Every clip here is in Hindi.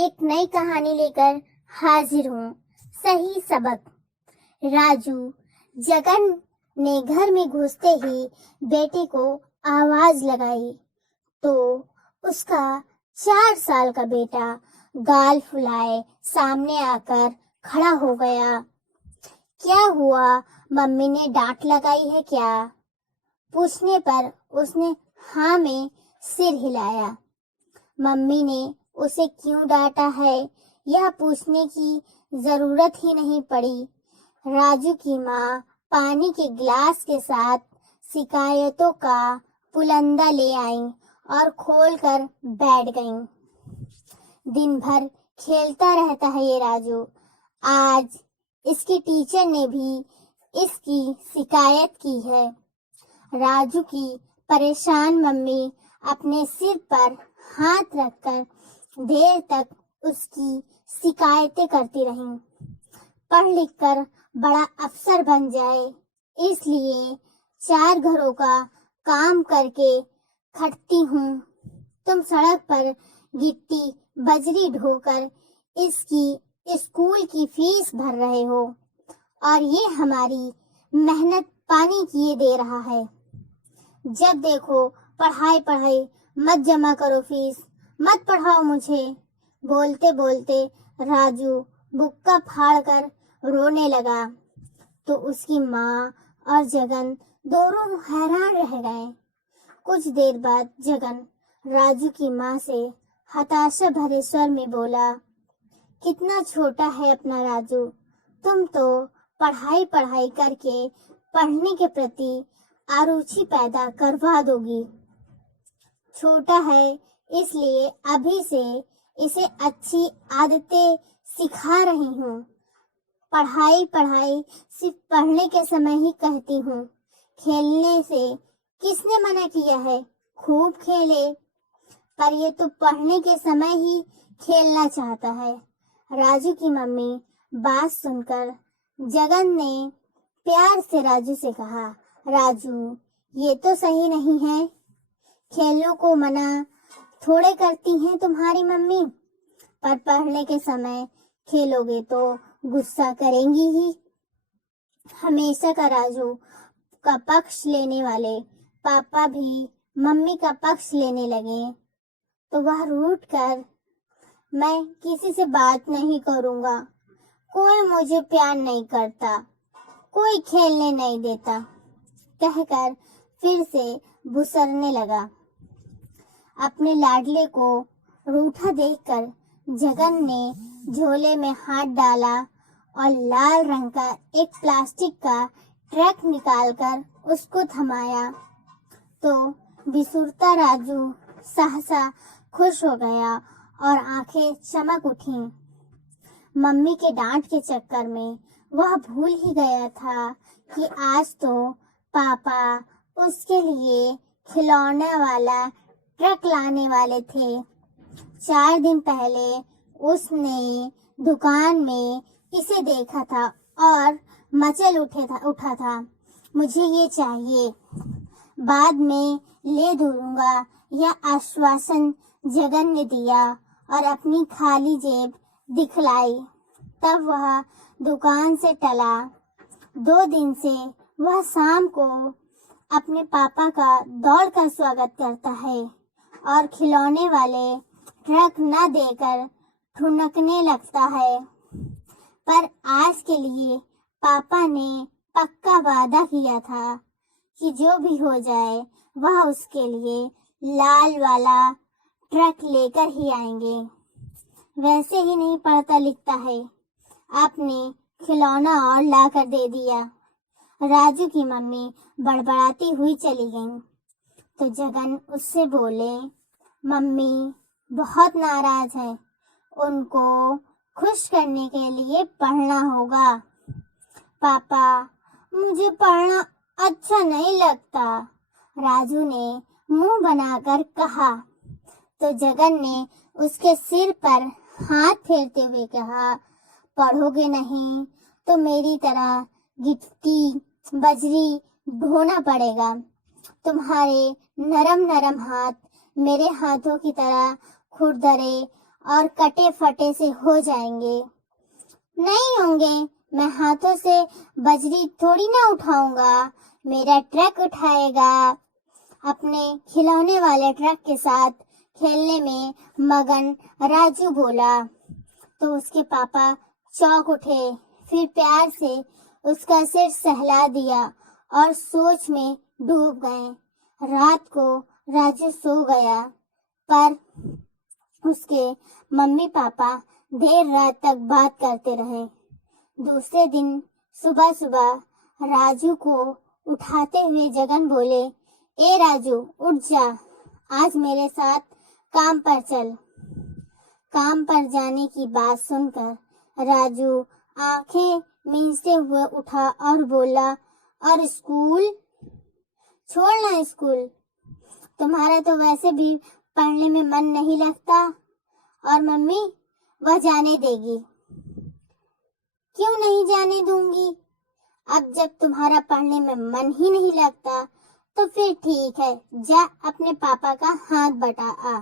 एक नई कहानी लेकर हाजिर हूँ। सही सबक। राजू। जगन ने घर में घुसते ही बेटे को आवाज लगाई तो उसका 4 साल का बेटा गाल फुलाए सामने आकर खड़ा हो गया। क्या हुआ, मम्मी ने डांट लगाई है क्या? पूछने पर उसने हाँ में सिर हिलाया। मम्मी ने उसे क्यों डांटा है यह पूछने की जरूरत ही नहीं पड़ी। राजू की माँ पानी के गिलास के साथ शिकायतों का पुलंदा ले आईं और खोलकर बैठ गईं। दिन भर खेलता रहता है ये राजू। आज इसकी टीचर ने भी इसकी शिकायत की है। राजू की परेशान मम्मी अपने सिर पर हाथ रखकर देर तक उसकी शिकायतें करती रहीं। पढ़ लिख कर बड़ा अफसर बन जाए इसलिए 4 घरों का काम करके खटती हूँ। तुम सड़क पर गिट्टी बजरी ढोकर इसकी स्कूल की फीस भर रहे हो और ये हमारी मेहनत पानी किए दे रहा है। जब देखो पढ़ाई पढ़ाई, मत जमा करो फीस, मत पढ़ाओ मुझे। बोलते बोलते राजू बुक्का फाड़कर रोने लगा तो उसकी माँ और जगन दोनों हैरान रह गए। कुछ देर बाद जगन राजू की माँ से हताशा भरे स्वर में बोला, कितना छोटा है अपना राजू, तुम तो पढ़ाई पढ़ाई करके पढ़ने के प्रति अरुचि पैदा करवा दोगी। छोटा है इसलिए अभी से इसे अच्छी आदतें सिखा रही हूँ। पढ़ाई पढ़ाई सिर्फ पढ़ने के समय ही कहती हूँ, खेलने से किसने मना किया है? खूब खेले, पर ये तो पढ़ने के समय ही खेलना चाहता है। राजू की मम्मी बात सुनकर जगन ने प्यार से राजू से कहा, राजू ये तो सही नहीं है, खेलों को मना थोड़े करती हैं तुम्हारी मम्मी, पर पढ़ने के समय खेलोगे तो गुस्सा करेंगी ही। हमेशा का राजू का पक्ष लेने वाले पापा भी मम्मी का पक्ष लेने लगे तो वह रूठ कर, मैं किसी से बात नहीं करूँगा, कोई मुझे प्यार नहीं करता, कोई खेलने नहीं देता, कहकर फिर से भुसरने लगा। अपने लाडले को रूठा देखकर जगन ने झोले में हाथ डाला और लाल रंग का एक प्लास्टिक का ट्रक निकालकर उसको थमाया तो बिसुरता राजू सहसा खुश हो गया और आंखें चमक उठी। मम्मी के डांट के चक्कर में वह भूल ही गया था कि आज तो पापा उसके लिए खिलौने वाला ट्रक लाने वाले थे। 4 दिन पहले उसने दुकान में इसे देखा था और मचल उठा था, मुझे ये चाहिए, बाद में ले दूंगा, यह आश्वासन जगन ने दिया और अपनी खाली जेब दिखलाई। तब वह दुकान से टला। 2 दिन से वह शाम को अपने पापा का दौड़कर स्वागत करता है और खिलौने वाले ट्रक न देकर ठुनकने लगता है। पर आज के लिए पापा ने पक्का वादा किया था कि जो भी हो जाए वह उसके लिए लाल वाला ट्रक लेकर ही आएंगे। वैसे ही नहीं पढ़ता लिखता है, आपने खिलौना और लाकर दे दिया। राजू की मम्मी बड़बड़ाती हुई चली गई तो जगन उससे बोले, मम्मी बहुत नाराज है, उनको खुश करने के लिए पढ़ना होगा। पापा मुझे पढ़ना अच्छा नहीं लगता, राजू ने मुंह बनाकर कहा तो जगन ने उसके सिर पर हाथ फेरते हुए कहा, पढ़ोगे नहीं तो मेरी तरह गिट्टी बजरी ढोना पड़ेगा। तुम्हारे नरम नरम हाथ मेरे हाथों की तरह खुरदरे और कटे फटे से हो जाएंगे। नहीं होंगे, मैं हाथों से बजरी थोड़ी ना उठाऊंगा, मेरा ट्रक उठाएगा। अपने खिलौने वाले ट्रक के साथ खेलने में मगन राजू बोला तो उसके पापा चौंक उठे, फिर प्यार से उसका सिर सहला दिया और सोच में डूब गए। रात को राजू सो गया, पर उसके मम्मी पापा देर रात तक बात करते रहे। दूसरे दिन सुबह सुबह राजू को उठाते हुए जगन बोले, ए राजू उठ जा, आज मेरे साथ काम पर चल। काम पर जाने की बात सुनकर राजू आंखें मींचते हुए उठा और बोला, और स्कूल? छोड़ना स्कूल, तुम्हारा तो वैसे भी पढ़ने में मन नहीं लगता, और मम्मी वह जाने देगी। क्यों नहीं जाने दूंगी? अब जब तुम्हारा पढ़ने में मन ही नहीं लगता तो फिर ठीक है, जा अपने पापा का हाथ बटा आ।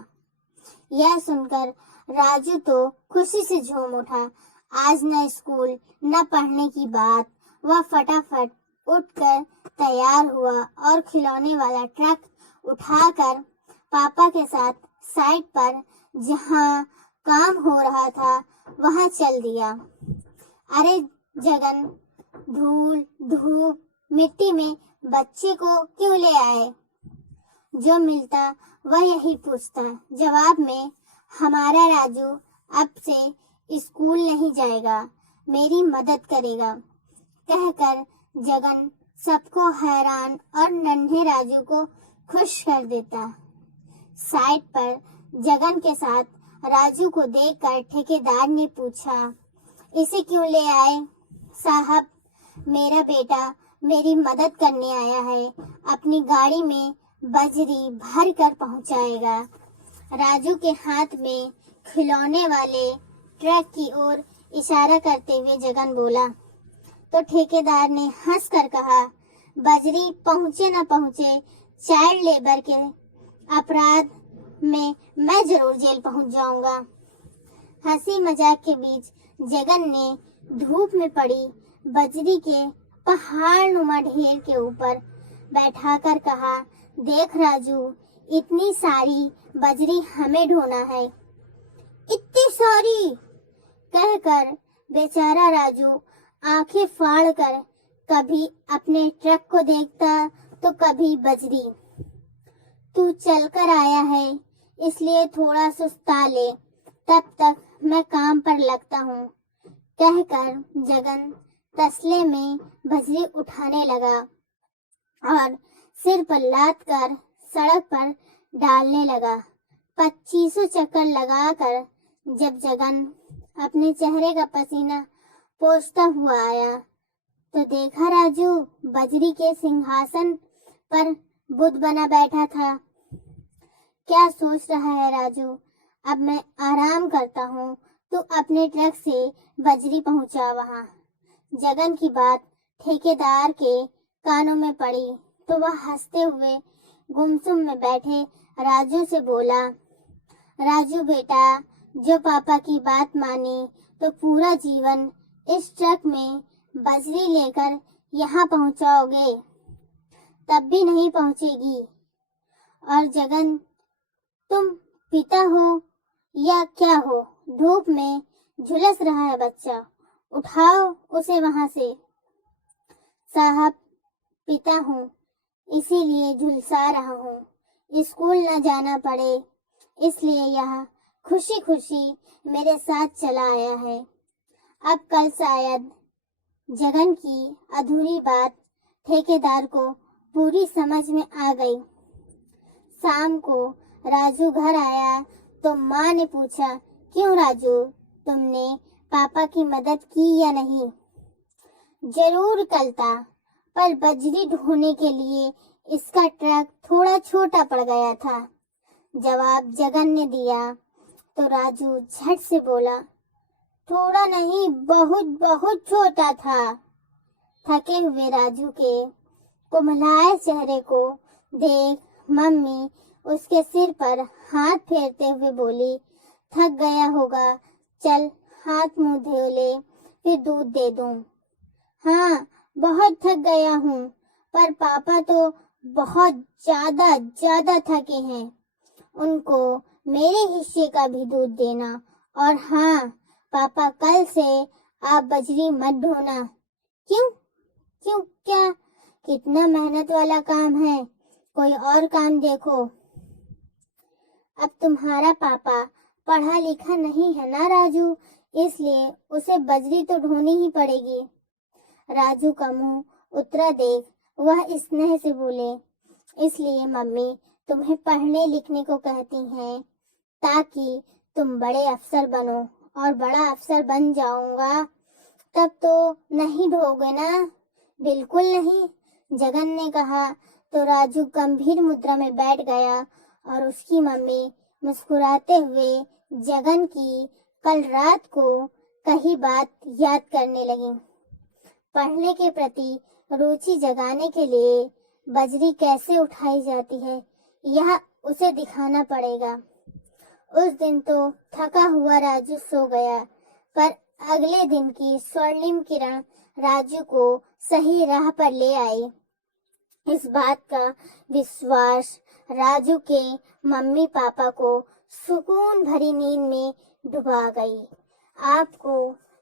यह सुनकर राजू तो खुशी से झूम उठा। आज न स्कूल न पढ़ने की बात। वह फटाफट उठकर तैयार हुआ और खिलौने वाला ट्रक उठाकर पापा के साथ साइड पर जहां काम हो रहा था वहां चल दिया। अरे जगन, धूल धूप मिट्टी में बच्चे को क्यों ले आए? जो मिलता वह यही पूछता। जवाब में हमारा राजू अब से स्कूल नहीं जाएगा, मेरी मदद करेगा, कहकर जगन सबको हैरान और नन्हे राजू को खुश कर देता। साइड पर जगन के साथ राजू को देखकर ठेकेदार ने पूछा, इसे क्यों ले आए? साहब, मेरा बेटा मेरी मदद करने आया है, अपनी गाड़ी में बजरी भर कर पहुंचाएगा। राजू के हाथ में खिलौने वाले ट्रक की ओर इशारा करते हुए जगन बोला तो ठेकेदार ने हंसकर कहा, बजरी पहुंचे न पहुंचे, चाइल्ड लेबर के अपराध में मैं जरूर जेल पहुंच जाऊंगा। हंसी मजाक के बीच जगन ने धूप में पड़ी बजरी के पहाड़ नुमा ढेर के ऊपर बैठाकर कहा, देख राजू, इतनी सारी बजरी हमें ढोना है। इतनी सारी? कहकर बेचारा राजू आंखें फाड़ कर कभी अपने ट्रक को देखता तो कभी बजरी। तू चलकर आया है इसलिए थोड़ा सुस्ता ले, तब तक मैं काम पर लगता हूँ, कहकर जगन तसले में बजरी उठाने लगा और सिर पर लाद कर सड़क पर डालने लगा। 25 चक्कर लगाकर जब जगन अपने चेहरे का पसीना पोंछता हुआ आया तो देखा राजू बजरी के सिंहासन पर बुद्ध बना बैठा था। क्या सोच रहा है राजू? अब मैं आराम करता हूँ, तू अपने ट्रक से बजरी पहुंचा वहां। जगन की बात ठेकेदार के कानों में पड़ी तो वह हंसते हुए गुमसुम में बैठे राजू से बोला, राजू बेटा, जो पापा की बात मानी तो पूरा जीवन इस ट्रक में बजरी लेकर यहाँ पहुंचाओगे? तब भी नहीं पहुंचेगी। और जगन, तुम पिता हो या क्या हो? धूप में झुलस रहा है बच्चा, उठाओ उसे वहां से। साहब, पिता हूँ, इसीलिए झुलसा रहा हूँ। स्कूल न जाना पड़े इसलिए यह खुशी खुशी मेरे साथ चला आया है। अब कल शायद। जगन की अधूरी बात ठेकेदार को पूरी समझ में आ गई। शाम को राजू घर आया तो माँ ने पूछा, क्यों राजू, तुमने पापा की मदद की या नहीं? जरूर कलता, पर बजरी ढोने के लिए इसका ट्रक थोड़ा छोटा पड़ गया था। जवाब जगन ने दिया तो राजू झट से बोला, थोड़ा नहीं, बहुत बहुत छोटा था। थके हुए राजू के कुम्हलाए चेहरे को देख मम्मी उसके सिर पर हाथ फेरते हुए बोली, थक गया होगा, चल हाथ मुंह धो ले, फिर दूध दे दूं। हाँ, बहुत थक गया हूँ, पर पापा तो बहुत ज्यादा ज्यादा थके हैं। उनको मेरे हिस्से का भी दूध देना। और हाँ पापा, कल से आप बजरी मत ढोना। क्यों? क्यों क्या? कितना मेहनत वाला काम है, कोई और काम देखो। अब तुम्हारा पापा पढ़ा लिखा नहीं है ना राजू, इसलिए उसे बजरी तो ढोनी ही पड़ेगी। राजू का मुंह उतरा देख वह स्नेह से बोले, इसलिए मम्मी तुम्हें पढ़ने लिखने को कहती हैं ताकि तुम बड़े अफसर बनो, और बड़ा अफसर बन जाऊंगा तब तो नहीं ढोगे ना? बिल्कुल नहीं, जगन ने कहा। तो राजू गंभीर मुद्रा में बैठ गया और उसकी मम्मी मुस्कुराते हुए जगन की कल रात को कही बात याद करने लगी। पढ़ने के प्रति रुचि जगाने के लिए बजरी कैसे उठाई जाती है यह उसे दिखाना पड़ेगा। उस दिन तो थका हुआ राजू सो गया, पर अगले दिन की स्वर्णिम किरण राजू को सही राह पर ले आई। इस बात का विश्वास राजू के मम्मी पापा को सुकून भरी नींद में डुबा गई। आपको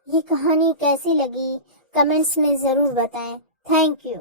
ये कहानी कैसी लगी कमेंट्स में जरूर बताएं। Thank you.